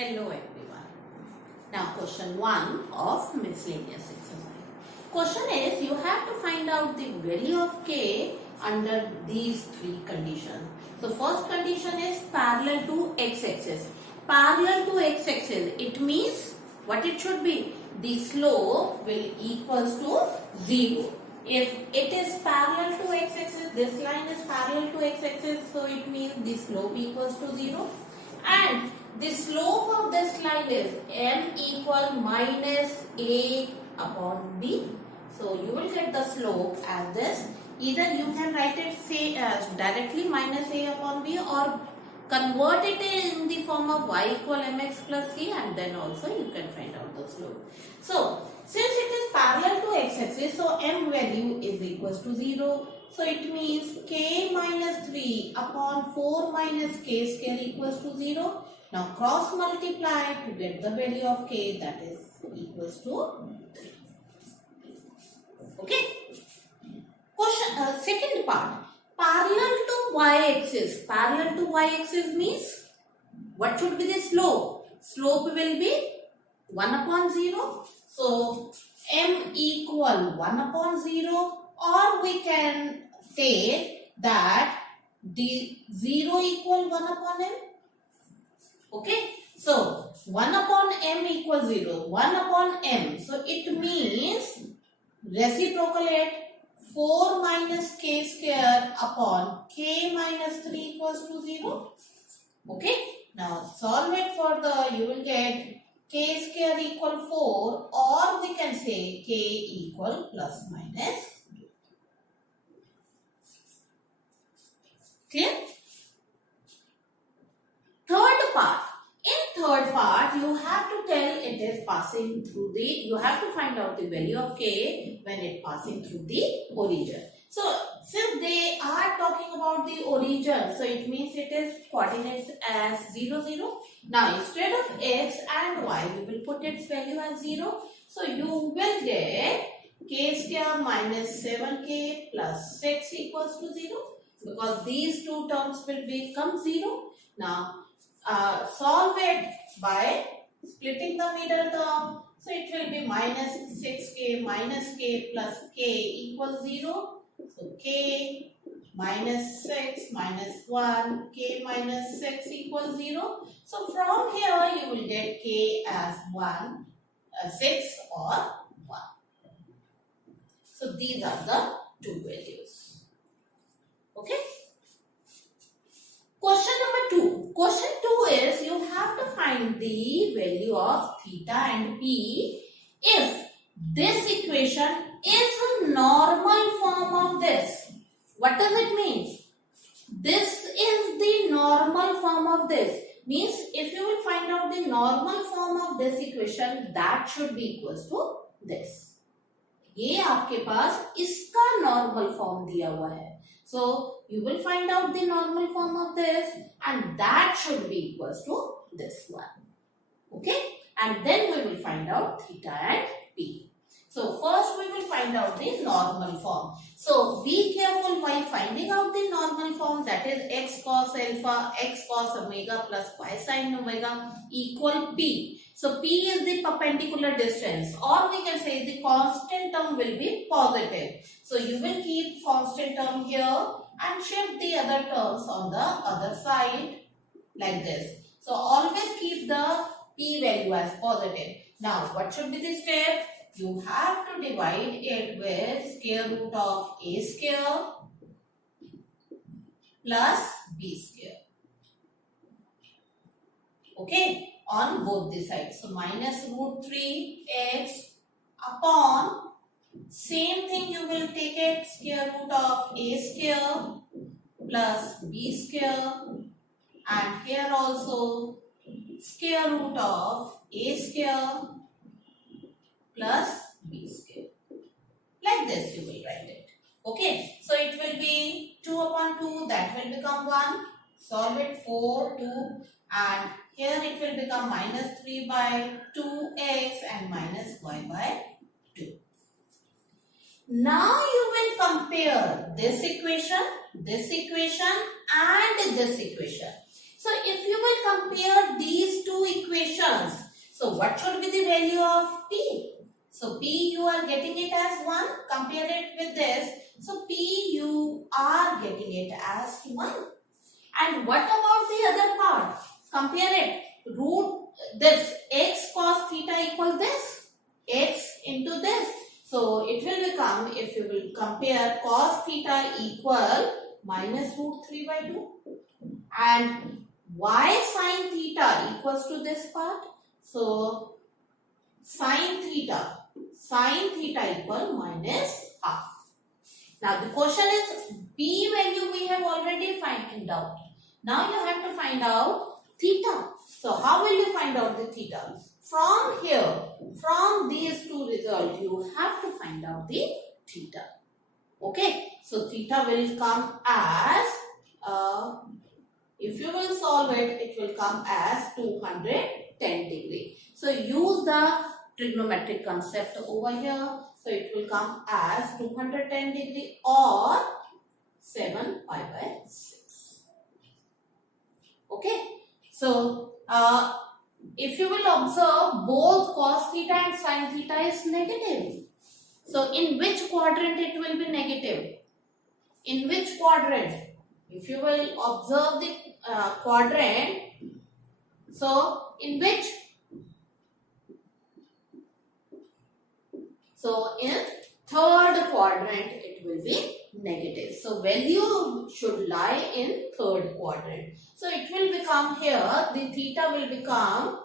Hello everyone. Now question 1 of miscellaneous exercise. Question is you have to find out the value of k under these three conditions. So first condition is parallel to x-axis. Parallel to x-axis, it means what it should be? The slope will equals to 0. If it is parallel to x-axis, this line is parallel to x-axis, so it means the slope equals to 0. And the slope of this line is m equal minus a upon b. So you will get the slope as this. Either you can write it say as directly minus a upon b, or convert it in the form of y equal mx plus c, and then also you can find out the slope. So since it is parallel to x-axis, so m value is equals to 0. So it means k minus 3 upon 4 minus k square equals to 0. Now cross multiply to get the value of k, that is equals to 3. Okay. Question second part, parallel to y-axis. Parallel to y-axis means what should be the slope? Slope will be 1 upon 0. So m equal 1 upon 0, or we can take that the 0 equal 1 upon m. Okay, so 1 upon m equals 0, 1 upon m. So it means reciprocate 4 minus k square upon k minus 3 equals to 0. Okay, now solve it further. You will get k square equal 4, or we can say k equal plus minus 2. Clear? Third part. In third part, you have to tell it is passing through the, you have to find out the value of k when it passing through the origin. So, since they are talking about the origin, so it means it is coordinates as 0, 0. Now, instead of x and y, we will put its value as 0. So, you will get k square minus 7k plus 6 equals to 0. Because these two terms will become 0. Now, solve it by splitting the middle term. So it will be minus 6k minus k plus k equals 0. So k minus 6 minus 1, k minus 6 equals 0. So from here you will get k as 1, 6 or 1. So these are the two values. Okay. Question number 2. Question 2 is you have to find the value of theta and p if this equation is a normal form of this. What does it mean? This is the normal form of this. Means if you will find out the normal form of this equation, that should be equals to this. ये आपके पास इसका normal form दिया हुआ है. So you will find out the normal form of this, and that should be equals to this one. Okay, and then we will find out theta and p. So first we will find out the normal form. So be careful while finding out the normal form, that is x cos alpha, x cos omega plus y sin omega equal p. So p is the perpendicular distance, or we can say the constant term will be positive. So you will keep constant term here and shift the other terms on the other side like this. So always keep the p value as positive. Now what should be the step? You have to divide it with square root of a square plus b square. Okay, on both the sides. So minus root 3x upon, same thing you will take it square root of a square plus b square, and here also square root of a square plus b square. Like this you will write it. Okay, so it will be 2 upon 2, that will become 1. Solve it 4, 2, and here it will become minus 3 by 2x and minus y by 2. Now you will compare this equation and this equation. So if you will compare these two equations, so what should be the value of P? So P you are getting it as 1, compare it with this. So P you are getting it as 1. And what about the other part? Compare it. Root this x cos theta equal this. X into this. So it will become, if you will compare cos theta equal minus root 3 by 2. And y sin theta equals to this part. So sin theta equal minus half. Now the question is P value we have already found out. Now you have to find out theta. So how will you find out the theta? From here, from these two results, you have to find out the theta. Okay. So theta will come as, if you will solve it, it will come as 210 degree. So use the trigonometric concept over here. So it will come as 210 degree or 7 pi by 6. Okay. So if you will observe, both cos theta and sin theta is negative. So in which quadrant it will be negative? In which quadrant? If you will observe the quadrant, so in which? So in third quadrant it will be negative. So value should lie in third quadrant. So it will become here, the theta will become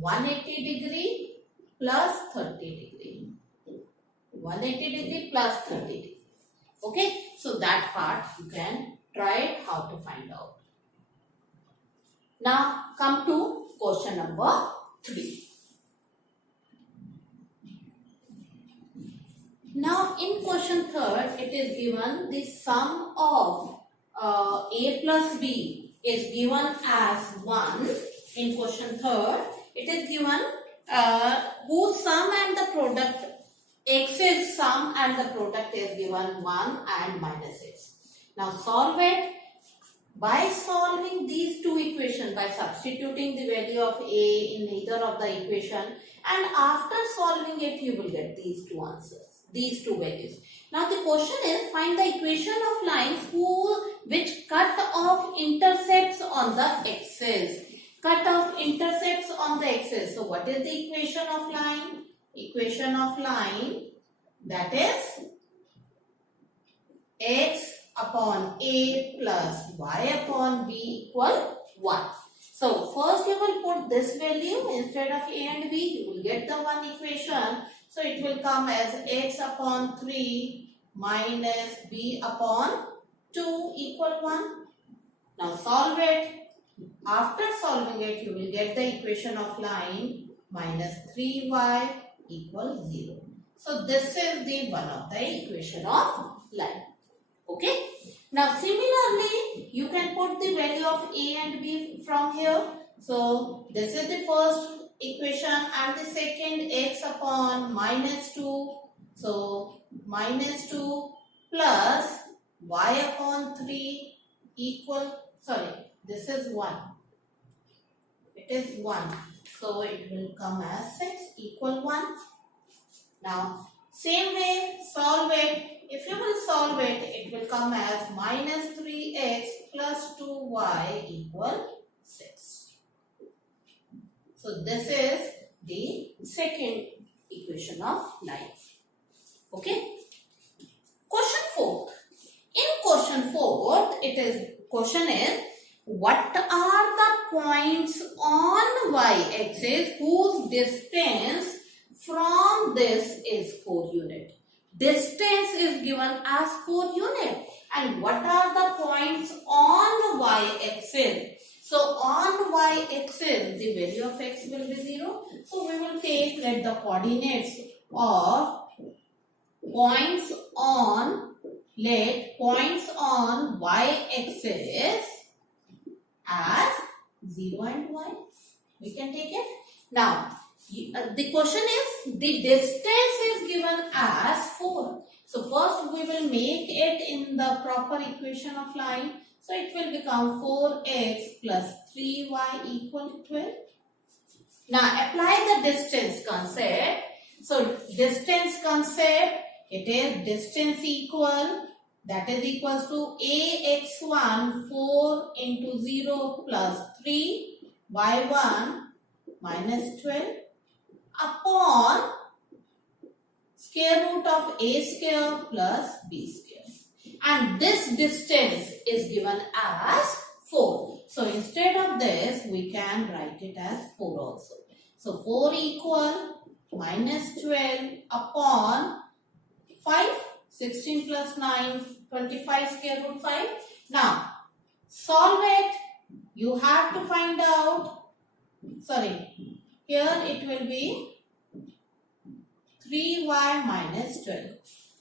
180 degree plus 30 degree. 180 degree plus 30 degree. Okay. So that part you can try how to find out. Now come to question number 3. Now in question 3rd, it is given the sum of A plus B is given as 1. In question 3rd, it is given whose sum and the product, x's sum and the product is given 1 and minus x. Now solve it. By solving these two equations, by substituting the value of A in either of the equation, and after solving it, you will get these two answers, these two values. Now the question is, find the equation of lines which cut off intercepts on the axis. Cut off intercepts on the axis. So what is the equation of line? Equation of line, that is x upon A plus y upon B equal 1. So first you will put this value instead of A and B, you will get the one equation. So it will come as x upon 3 minus B upon 2 equal 1. Now solve it. After solving it, you will get the equation of line minus 3y equal 0. So this is the one of the equation of line. Okay. Now similarly, you can put the value of A and B from here. So this is the first equation and the second, x upon minus 2. So minus 2 plus y upon 3 equal, this is 1. It is 1. So it will come as 6 equal 1. Now same way, solve it. If you will solve it, it will come as minus 3x plus 2y equal 6. So this is the second equation of line. Okay. Question 4. In question 4, question is, what are the points on y-axis whose distance from this is 4 units? Distance is given as 4 units. And what are the points on y-axis? So on y-axis, the value of x will be 0. So we will let the coordinates of points on y-axis as 0 and 1. We can take it. Now, the question is, the distance is given as 4. So first we will make it in the proper equation of line. So it will become 4x plus 3y equal to 12. Now apply the distance concept. So distance concept, it is distance equal, that is equals to ax1 4 into 0 plus 3 y1 minus 12 upon square root of a square plus b square. And this distance is given as 4. So instead of this, we can write it as 4 also. So 4 equal minus 12 upon 5. 16 plus 9, 25 square root 5. Now, solve it. You have to find out, here it will be 3y minus 12.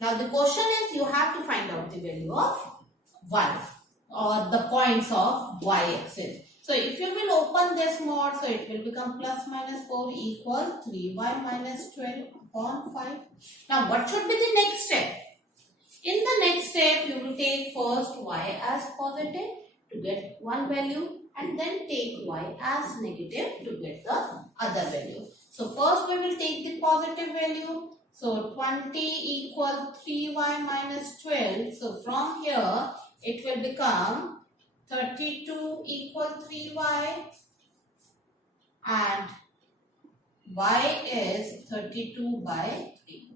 Now, the question is you have to find out the value of y or the points of y-axis. So, if you will open this mode, so it will become plus minus 4 equal 3y minus 12 upon 5. Now, what should be the next step? In the next step, you will take first y as positive to get one value and then take y as negative to get the other value. So first we will take the positive value. So 20 equal 3y minus 12. So from here, it will become 32 equal 3y and y is 32 by 3.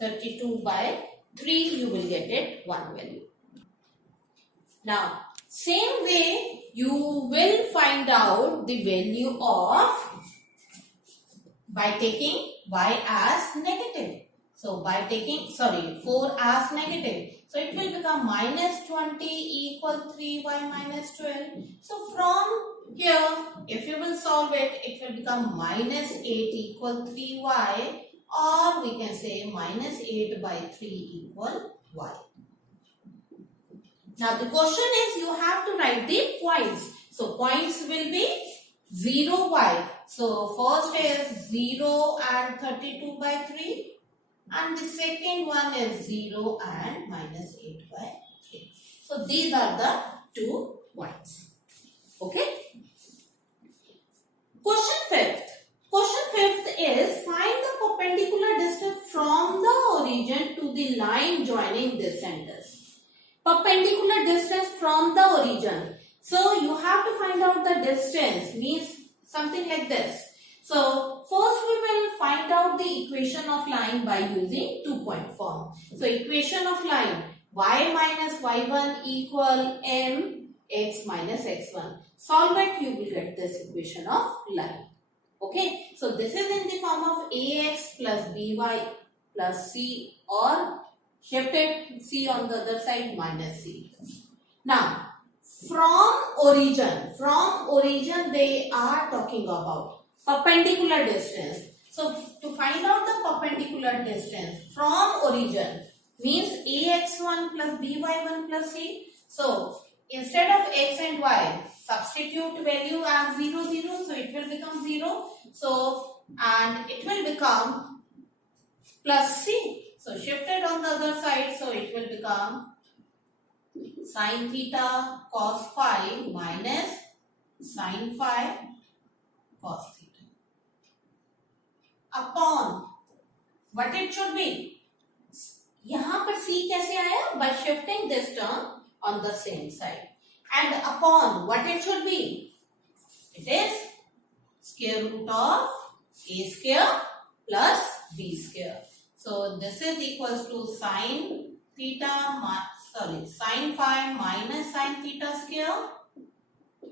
32 by 3, you will get it one value. Now, same way you will find out the value of by taking y as negative. So, by taking 4 as negative. So, it will become minus 20 equal 3y minus 12. So, from here, if you will solve it, it will become minus 8 equal 3y. Or we can say minus 8 by 3 equal y. Now the question is you have to write the points. So points will be 0, y. So first is 0 and 32 by 3. And the second one is 0 and minus 8 by 3. So these are the 2 points. Okay. Question 5th. Question 5th is find the perpendicular distance from the origin to the line joining these centers. Perpendicular distance from the origin. So you have to find out the distance, means something like this. So first we will find out the equation of line by using 2-point form. So equation of line, y minus y1 equal mx minus x1. Solve it, you will get this equation of line. Okay, so this is in the form of ax plus by plus c or shifted c on the other side minus c. Now, from origin they are talking about perpendicular distance. So, to find out the perpendicular distance from origin means ax1 plus by1 plus c. So, instead of x and y, substitute value as 0, 0. So, it will become 0. So, and it will become plus c. So, shifted on the other side. So, it will become sin theta cos phi minus sin phi cos theta. Upon what it should be? यहाँ पर c कैसे आया? By shifting this term on the same side. And upon what it should be? It is square root of a square plus b square. So this is equals to sin phi minus sin theta square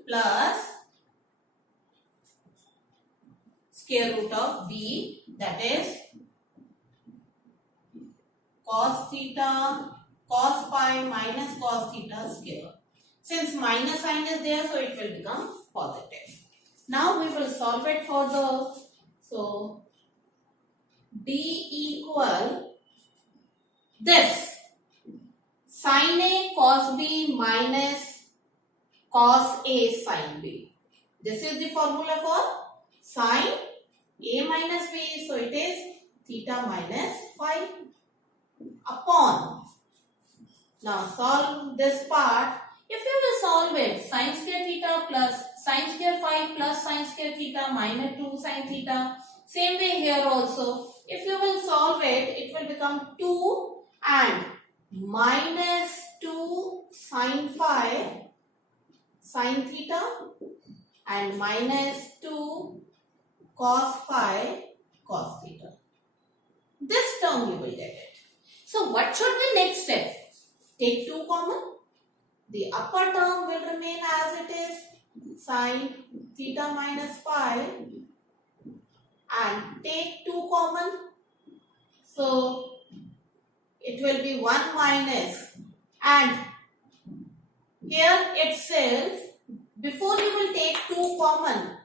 plus square root of b, that is cos phi minus cos theta square. Since minus sign is there, so it will become positive. Now we will solve it further. So d equal this sin a cos b minus cos a sin b. This is the formula for sin a minus b. So it is theta minus phi upon Now solve this part. If you will solve it, sin square theta plus sin square phi plus sin square theta minus 2 sin theta. Same way here also. If you will solve it, it will become 2 and minus 2 sin phi sin theta and minus 2 cos phi cos theta. This term you will get it. So what should be next step? Take 2 common. The upper term will remain as it is, sin theta minus phi, and take 2 common. So it will be 1 minus, and here itself, before you will take 2 common,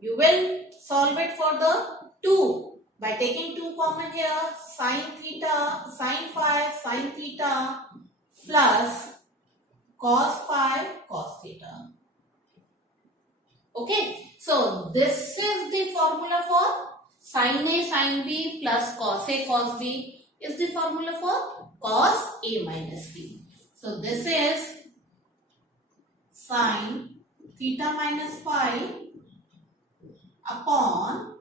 you will solve it for the 2. By taking 2 common here, sin theta, sin phi, sin theta plus cos phi, cos theta. Okay, so this is the formula for sin A, sin B plus cos A, cos B is the formula for cos A minus B. So this is sin theta minus phi upon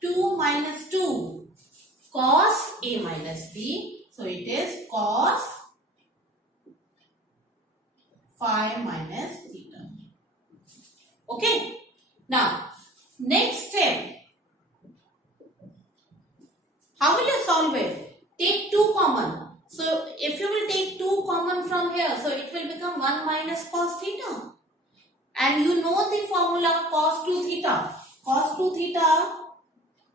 2 minus 2 cos A minus B. So it is cos phi minus theta. Okay. Now, next step. How will you solve it? Take 2 common. So, if you will take 2 common from here, so it will become 1 minus cos theta. And you know the formula cos 2 theta. Cos 2 theta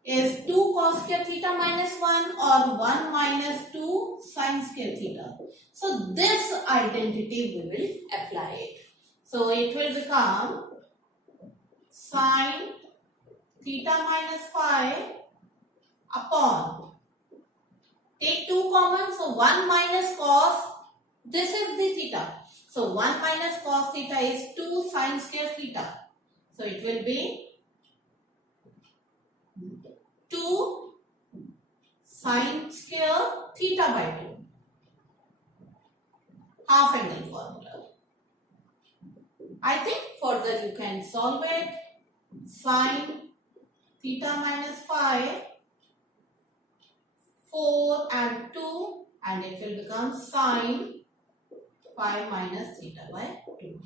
is 2 cos square theta minus 1 or 1 minus 2 sin square theta. So, this identity we will apply it. So, it will become sin theta minus phi upon, take 2 common, so 1 minus cos, this is the theta. So 1 minus cos theta is 2 sin square theta. So it will be 2 sin square theta by 2. Half angle formula. I think further you can solve it. Sin theta minus phi, 4 and 2, and it will become sin phi minus theta by 2.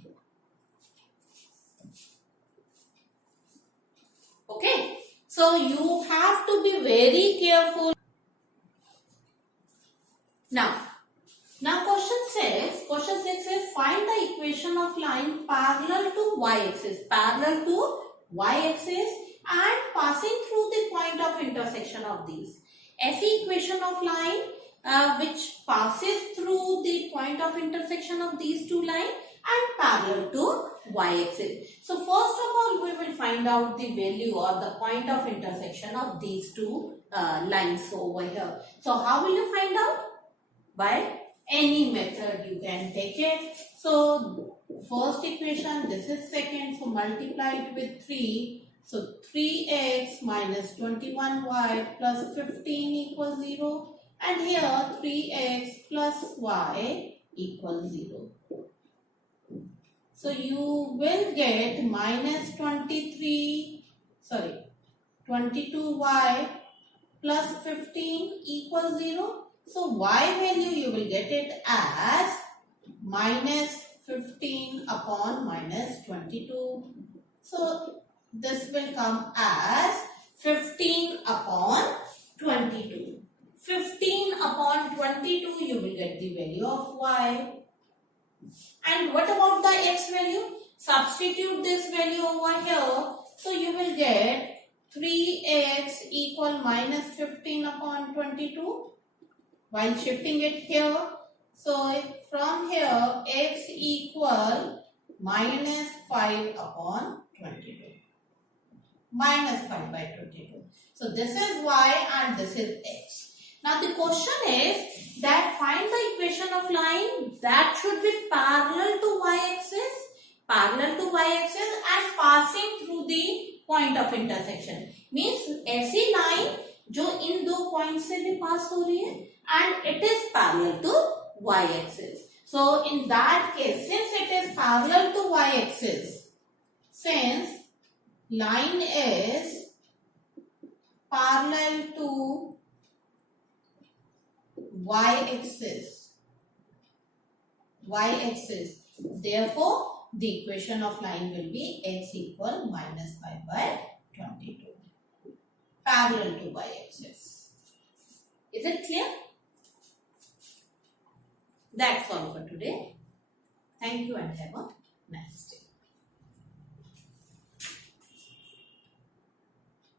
Okay, so you have to be very careful. Now question 6 says find the equation of line parallel to y-axis, and passing through the point of intersection of these. ऐसी equation of line which passes through the point of intersection of these two lines and parallel to y-axis. So first of all we will find out the value or the point of intersection of these two lines over here. So how will you find out? By any method you can take it. So first equation, this is second, so multiply it with 3. So 3x minus 21y plus 15 equals 0, and here 3x plus y equals 0. So you will get minus 22y plus 15 equals 0. So y value you will get it as minus 15 upon minus 22. So this will come as 15 upon 22. 15 upon 22 you will get the value of y. And what about the x value? Substitute this value over here. So you will get 3x equal minus 15 upon 22. While shifting it here, so from here x equal minus 5 upon 22. Minus 5 by 22. So this is y and this is x. Now the question is that find the equation of line that should be parallel to y-axis and passing through the point of intersection. Means ऐसी line जो इन दो point से भी पास हो रही है and it is parallel to y-axis. So in that case, since it is parallel to y-axis, since line is parallel to y-axis, therefore the equation of line will be x equal minus 5 by 22, parallel to y-axis. Is it clear? That's all for today. Thank you and have a nice day.